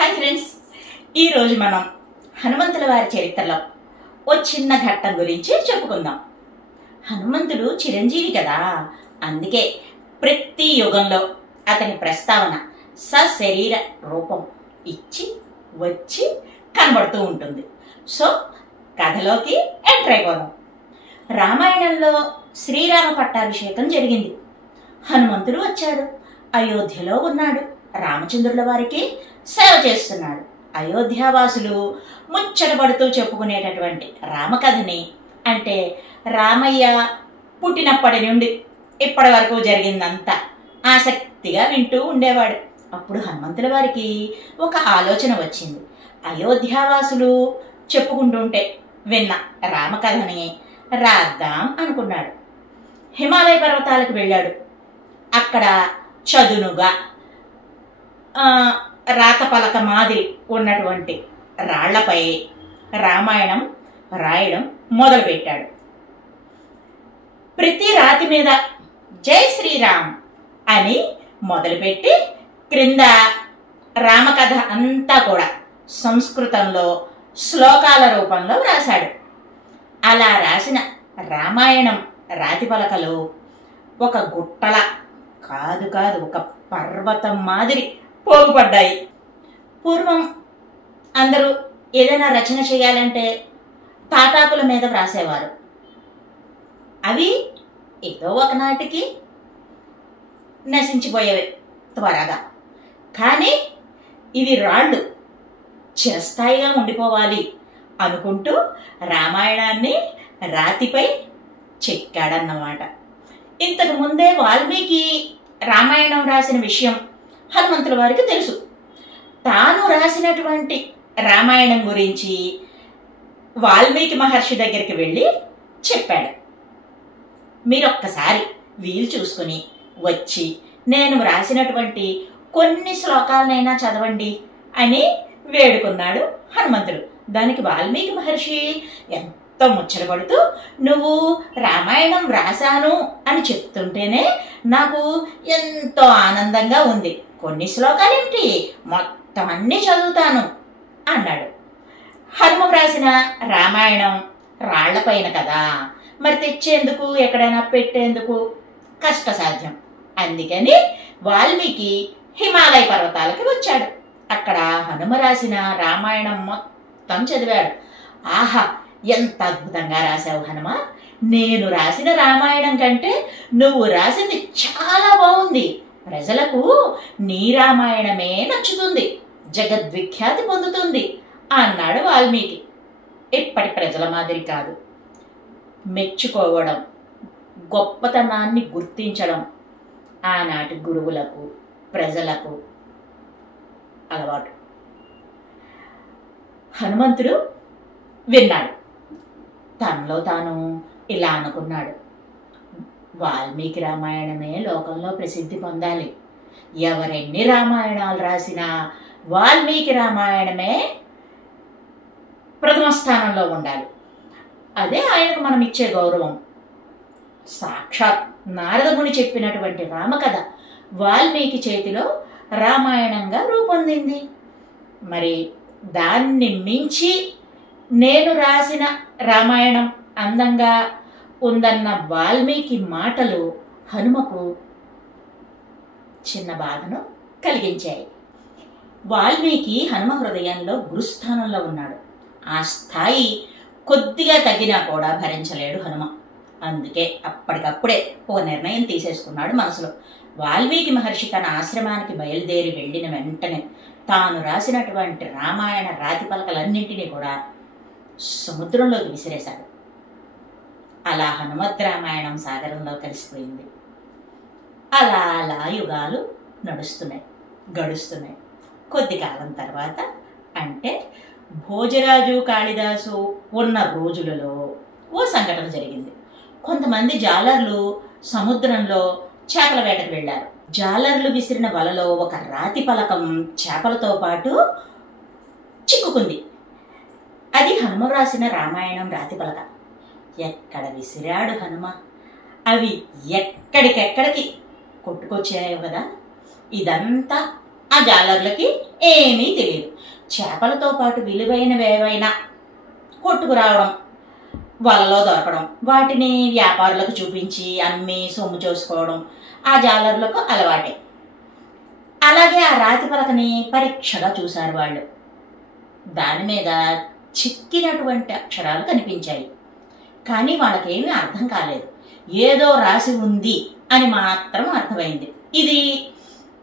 Hi friends, ఈరోజు మనం హనుమంతుల వారి చరిత్రలో ఓ చిన్న ఘట్టం గురించి చెప్పుకుందాం. హనుమంతుడు చిరంజీవి కదా, అందుకే ప్రతి యుగంలో అతని ప్రస్తావన సశరీర రూపం ఇచ్చి వచ్చి కనబడుతూ ఉంటుంది. సో కథలోకి ఎంటర్ అయిపోదాం. రామాయణంలో శ్రీరామ పట్టాభిషేకం జరిగింది. హనుమంతుడు వచ్చాడు. అయోధ్యలో ఉన్నాడు. రామచంద్రుల వారికి సేవ చేస్తున్నాడు. అయోధ్యావాసులు ముచ్చటపడుతూ చెప్పుకునేటటువంటి రామకథని, అంటే రామయ్య పుట్టినప్పటి నుండి ఇప్పటి వరకు జరిగిందంతా ఆసక్తిగా వింటూ ఉండేవాడు. అప్పుడు హనుమంతుల వారికి ఒక ఆలోచన వచ్చింది. అయోధ్యావాసులు చెప్పుకుంటుంటే విన్న రామకథని రాద్దాం అనుకున్నాడు. హిమాలయ పర్వతాలకు వెళ్ళాడు. అక్కడ చదునుగా రాత పలక మాదిరి ఉన్నటువంటి రాళ్లపై రామాయణం రాయడం మొదలుపెట్టాడు. ప్రతి రాతి మీద జై శ్రీరామ్ అని మొదలుపెట్టి క్రింద రామకథ అంతా కూడా సంస్కృతంలో శ్లోకాల రూపంలో రాశాడు. అలా రాసిన రామాయణం రాతి పలకలు ఒక గుట్టల కాదు ఒక పర్వతం మాదిరి పోగుపడ్డాయి. పూర్వం అందరూ ఏదైనా రచన చేయాలంటే తాటాకుల మీద వ్రాసేవారు. అవి ఏదో ఒకనాటికి నశించిపోయేవి త్వరగా. కానీ ఇవి రాళ్ళు చిరస్థాయిగా ఉండిపోవాలి అనుకుంటూ రామాయణాన్ని రాతిపై చెక్కాడన్నమాట. ఇంతకు ముందే వాల్మీకి రామాయణం రాసిన విషయం హనుమంతుల వారికి తెలుసు. తాను రాసినటువంటి రామాయణం గురించి వాల్మీకి మహర్షి దగ్గరికి వెళ్ళి చెప్పాడు. మీరొక్కసారి వీలు చూసుకుని వచ్చి నేను రాసినటువంటి కొన్ని శ్లోకాలనైనా చదవండి అని వేడుకున్నాడు హనుమంతుడు. దానికి వాల్మీకి మహర్షి ఎంతో ముచ్చటపడుతూ, నువ్వు రామాయణం వ్రాసాను అని చెప్తుంటేనే నాకు ఎంతో ఆనందంగా ఉంది. కొన్ని శ్లోకాలేంటి, మొత్తం అన్నీ చదువుతాను అన్నాడు. హనుమ వ్రాసిన రామాయణం రాళ్లపైన కదా, మరి తెచ్చేందుకు ఎక్కడైనా పెట్టేందుకు కష్టసాధ్యం. అందుకని వాల్మీకి హిమాలయ పర్వతాలకి వచ్చాడు. అక్కడ హనుమ రాసిన రామాయణం మొత్తం చదివాడు. ఆహా, ఎంత అద్భుతంగా రాశావు హనుమ! నేను రాసిన రామాయణం కంటే నువ్వు రాసింది చాలా బాగుంది. ప్రజలకు నీ రామాయణమే నచ్చుతుంది, జగద్విఖ్యాతి పొందుతుంది అన్నాడు వాల్మీకి. ఇప్పటి ప్రజల మాదిరి కాదు. మెచ్చుకోవడం, గొప్పతనాన్ని గుర్తించడం ఆనాటి గురువులకు ప్రజలకు అలవాటు. హనుమంతుడు విన్నాడు. తనలో తాను ఇలా అనుకున్నాడు, వాల్మీకి రామాయణమే లోకంలో ప్రసిద్ధి పొందాలి. ఎవరెన్ని రామాయణాలు రాసినా వాల్మీకి రామాయణమే ప్రథమ స్థానంలో ఉండాలి. అదే ఆయనకు మనం ఇచ్చే గౌరవం. సాక్షాత్ నారదముని చెప్పినటువంటి రామకథ వాల్మీకి చేతిలో రామాయణంగా రూపొందింది. మరి దాన్ని మించి నేను రాసిన రామాయణం అందంగా ఉందన్న వాల్మీకి మాటలు హనుమకు చిన్న బాధను కలిగించాయి. వాల్మీకి హనుమ హృదయంలో గురుస్థానంలో ఉన్నాడు. ఆ స్థాయి కొద్దిగా తగ్గినా కూడా భరించలేడు హనుమ. అందుకే అప్పటికప్పుడే ఓ నిర్ణయం తీసేసుకున్నాడు మనసులో. వాల్మీకి మహర్షి తన ఆశ్రమానికి బయలుదేరి వెళ్ళిన వెంటనే తాను రాసినటువంటి రామాయణ రాతి పలకలన్నింటినీ కూడా సముద్రంలోకి విసిరేశాడు. అలా హనుమద్ రామాయణం సాగరంలో కలిసిపోయింది. అలా అలా యుగాలు నడుస్తున్నాయి, గడుస్తున్నాయి. కొద్ది కాలం తర్వాత, అంటే భోజరాజు కాళిదాసు ఉన్న రోజులలో ఓ సంఘటన జరిగింది. కొంతమంది జాలర్లు సముద్రంలో చేపల వేటకు వెళ్ళారు. జాలర్లు విసిరిన వలలో ఒక రాతి పలకం చేపలతో పాటు చిక్కుకుంది. అది హనుమ రాసిన రామాయణం రాతి పలక. ఎక్కడ విసిరాడు హనుమ, అవి ఎక్కడికెక్కడికి కొట్టుకొచ్చాయో కదా. ఇదంతా ఆ జాలర్లకి ఏమీ తెలియదు. చేపలతో పాటు విలువైనవేవైనా కొట్టుకురావడం, వలలో దొరకడం, వాటిని వ్యాపారులకు చూపించి అమ్మి సొమ్ము చేసుకోవడం ఆ జాలర్లకు అలవాటే. అలాగే ఆ రాతి పలకని పరీక్షగా చూశారు వాళ్ళు. దాని మీద చిక్కినటువంటి అక్షరాలు కనిపించాయి. కానీ వాళ్ళకేమీ అర్థం కాలేదు. ఏదో రాసి ఉంది అని మాత్రం అర్థమైంది. ఇది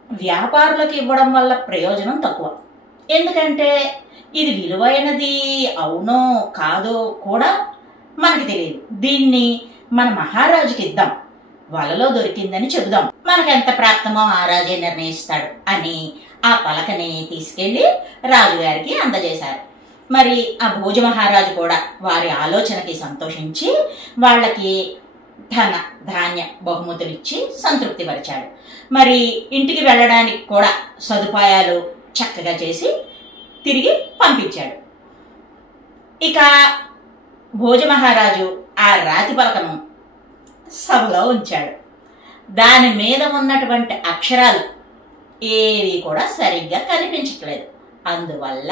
వ్యాపారులకు ఇవ్వడం వల్ల ప్రయోజనం తక్కువ. ఎందుకంటే ఇది విలువైనది అవునో కాదో కూడా మనకి తెలియదు. దీన్ని మన మహారాజుకి ఇద్దాం, వలలో దొరికిందని చెబుదాం, మనకెంత ప్రాప్తమో ఆ రాజే నిర్ణయిస్తాడు అని ఆ పలకని తీసుకెళ్లి రాజుగారికి అందజేశారు. మరి ఆ భోజ మహారాజు కూడా వారి ఆలోచనకి సంతోషించి వాళ్ళకి ధాన్య బహుమతులు ఇచ్చి సంతృప్తి పరిచాడు. మరి ఇంటికి వెళ్ళడానికి కూడా సదుపాయాలు చక్కగా చేసి తిరిగి పంపించాడు. ఇక భోజ మహారాజు ఆ రాతి పలకను సభలో ఉంచాడు. దాని మీద ఉన్నటువంటి అక్షరాలు ఏవి కూడా సరిగ్గా కనిపించట్లేదు. అందువల్ల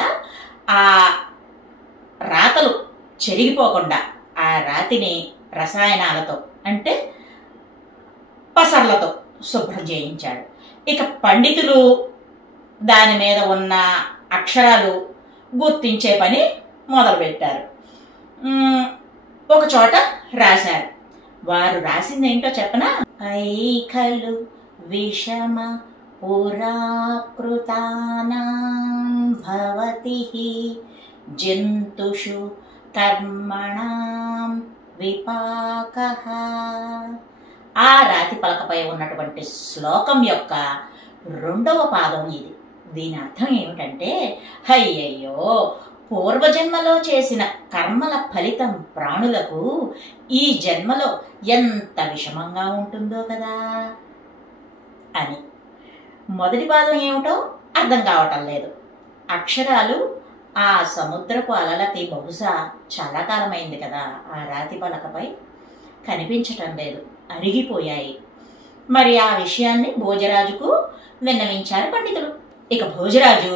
ఆ రాతలు చెరిగిపోకుండా ఆ రాతిని రసాయనాలతో అంటే పసర్లతో శుభ్రం చేయించాడు. ఇక పండితులు దాని మీద ఉన్న అక్షరాలు గుర్తించే పని మొదలుపెట్టారు. ఒక చోట రాశారు. వారు రాసింది ఏంటో చెప్పనా? ఐఖలు విషమ పురాకృతానాం భవతి జంతుషు కర్మణాం విపాకః. ఆ రాతి పలకపై ఉన్నటువంటి శ్లోకం యొక్క 2వ పాదం ఇది. దీని అర్థం ఏమిటంటే, అయ్యయ్యో, పూర్వజన్మలో చేసిన కర్మల ఫలితం ప్రాణులకు ఈ జన్మలో ఎంత విషమంగా ఉంటుందో కదా అని. మొదటి పాదం ఏమిటో అర్థం కావటం లేదు. అక్షరాలు ఆ సముద్రపు అలలకి బహుశా చాలా కాలమైంది కదా ఆ రాతి పలకపై కనిపించటం లేదు, అరిగిపోయాయి. మరి ఆ విషయాన్ని భోజరాజుకు విన్నవించారు పండితులు. ఇక భోజరాజు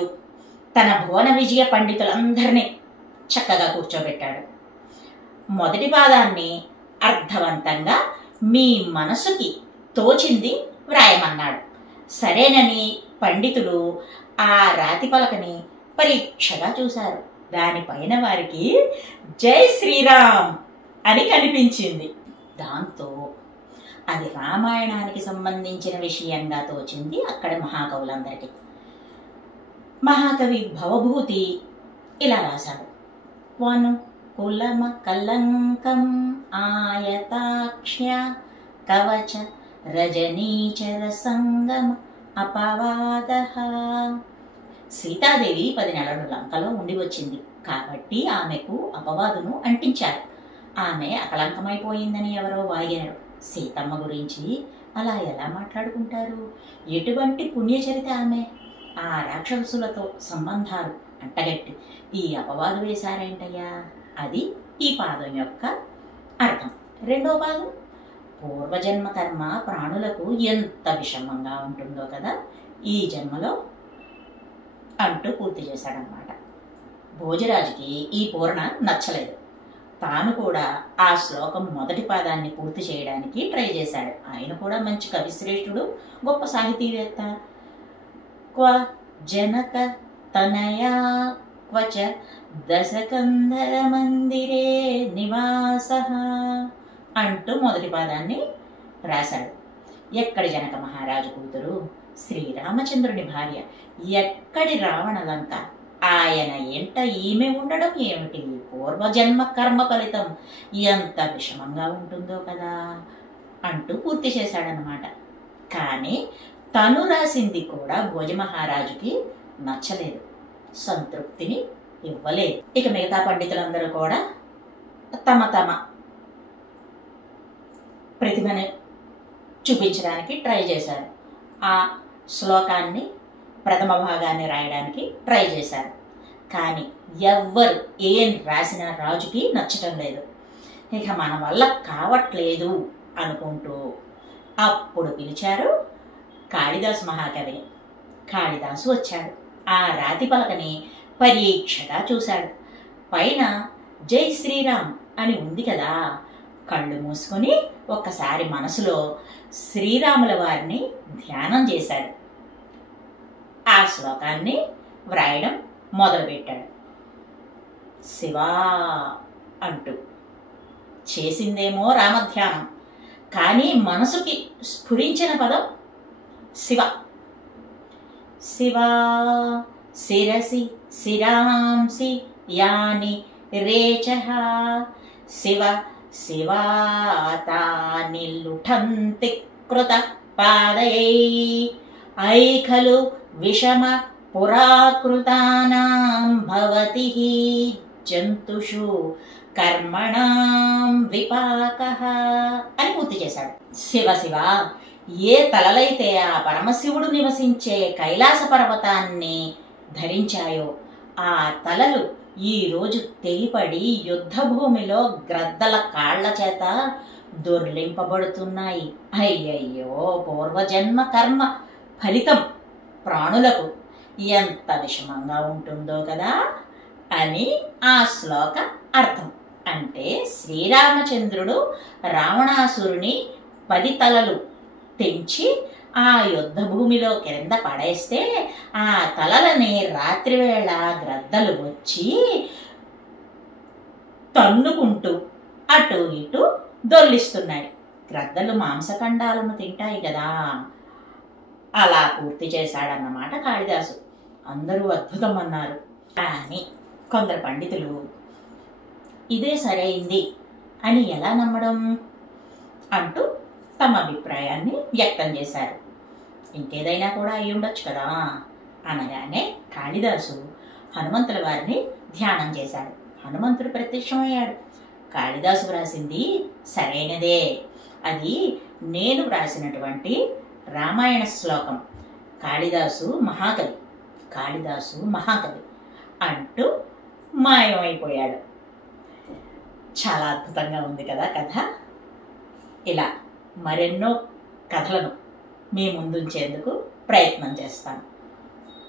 తన భువన విజయ పండితులందరినీ చక్కగా కూర్చోబెట్టాడు. మొదటి పాదాన్ని అర్థవంతంగా మీ మనసుకి తోచింది వ్రాయమన్నాడు. సరేనని పండితులు ఆ రాతి పలకని పరీక్షగా చూశారు. దానిపైన వారికి జై శ్రీరామ్ అని కనిపించింది. దాంతో అది రామాయణానికి సంబంధించిన విషయంగా తోచింది అక్కడ మహాకవులందరికీ. మహాకవి భవభూతి ఇలా రాశాడు. వను కులమ కలంకం ఆయతాక్ష్య కవచ రజనీచర సంగమ అపవాదః. సీతాదేవి 10 నెలలు లంకలో ఉండి వచ్చింది కాబట్టి ఆమెకు అపవాదును అంటించారు. ఆమె అకలంకమైపోయిందని ఎవరో వాగారు. సీతమ్మ గురించి అలా ఎలా మాట్లాడుకుంటారు? ఎటువంటి పుణ్యచరిత ఆమె! ఆ రాక్షసులతో సంబంధాలు అంటగట్టి ఈ అపవాదు వేశారేంటయ్యా? అది ఈ పాదం యొక్క అర్థం. 2వ పాదం, పూర్వజన్మ కర్మ ప్రాణులకు ఎంత విషమంగా ఉంటుందో కదా ఈ జన్మలో అంటూ పూర్తి చేశాడనమాట. భోజరాజుకి ఈ పూర్ణ నచ్చలేదు. తాను కూడా ఆ శ్లోకం మొదటి పాదాన్ని పూర్తి చేయడానికి ట్రై చేశాడు. ఆయన కూడా మంచి కవిశ్రేష్ఠుడు, గొప్ప సాహితీవేత్త. క్వ జనక తనయా క్వచ దశకంధర మందిరే నివాసః అంటూ మొదటి పాదాన్ని రాశాడు. ఎక్కడి జనక మహారాజు కూతురు, శ్రీరామచంద్రుని భార్య, ఎక్కడి రావణ లంక, ఆయన ఎంట ఈమె ఉండడం ఏమిటి? పూర్వజన్మ కర్మ ఫలితం ఎంత విషమంగా ఉంటుందో కదా అంటూ పూర్తి చేశాడనమాట. కానీ తను రాసింది కూడా భోజమహారాజుకి నచ్చలేదు, సంతృప్తిని ఇవ్వలేదు. ఇక మిగతా పండితులందరూ కూడా తమ తమ ప్రతిభని చూపించడానికి ట్రై చేశారు. ఆ శ్లోకాన్ని ప్రథమ భాగాన్ని రాయడానికి ట్రై చేశారు. కానీ ఎవ్వరు ఏం రాసిన రాజుకి నచ్చటం లేదు. ఇక మన వల్ల కావట్లేదు అనుకుంటూ అప్పుడు పిలిచారు కాళిదాసు మహాకవిని. కాళిదాసు వచ్చాడు. ఆ రాతి పలకని పరీక్షగా చూశాడు. పైన జై శ్రీరామ్ అని ఉంది కదా. కళ్ళు మూసుకొని ఒక్కసారి మనసులో శ్రీరాముల వారిని ధ్యానం చేశాడు. ఆ శ్లోకాన్ని వ్రాయడం మొదలుపెట్టాడు. శివా అంటూ. చేసిందేమో రామధ్యానం, కానీ మనసుకి స్ఫురించిన పదం శివ. శివా శిరసి శిరాంసి యాని రేచః శివ శివాతాని లుఠంతి కృత పాదయై ఐ ఖలు విషమ పురాకృతానాం భవతి జంతుషు కర్మణాం విపాకః అని పూర్తి చేశాడు. శివ శివ, ఏ తలలైతే ఆ పరమశివుడు నివసించే కైలాస పర్వతాన్ని ధరించాయో ఆ తలలు ఈ రోజు తెగిపడి యుద్ధ భూమిలో గ్రద్దల కాళ్ల చేత దొర్లింపబడుతున్నాయి. అయ్యయ్యో, పూర్వజన్మ కర్మ ఫలితం ప్రాణులకు ఎంత విషమంగా ఉంటుందో కదా అని ఆ శ్లోక అర్థం. అంటే శ్రీరామచంద్రుడు రావణాసురుని 10 తలలు తెంచి ఆ యుద్ధ భూమిలో కింద పడేస్తే ఆ తలలని రాత్రివేళ గ్రద్దలు వచ్చి తన్నుకుంటూ అటు ఇటు దొర్లిస్తున్నాయి. గ్రద్దలు మాంసఖండాలను తింటాయి కదా. అలా పూర్తి చేశాడన్నమాట కాళిదాసు. అందరూ అద్భుతం అన్నారు. కానీ కొందరు పండితులు ఇదే సరైంది అని ఎలా నమ్మడం అంటూ తమ అభిప్రాయాన్ని వ్యక్తం చేశారు. ఇంకేదైనా కూడా అయి ఉండొచ్చు కదా. అనగానే కాళిదాసు హనుమంతుల వారిని ధ్యానం చేశాడు. హనుమంతుడు ప్రత్యక్షమయ్యాడు. కాళిదాసు వ్రాసింది సరైనదే, అది నేను వ్రాసినటువంటి రామాయణ శ్లోకం, కాళిదాసు మహాకవి, కాళిదాసు మహాకవి అంటూ మాయమైపోయాడు. చాలా అద్భుతంగా ఉంది కదా కథ. ఇలా మరెన్నో కథలను మీ ముందుంచేందుకు ప్రయత్నం చేస్తాను.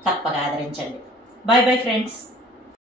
తప్పక ఆదరించండి. Bye bye friends.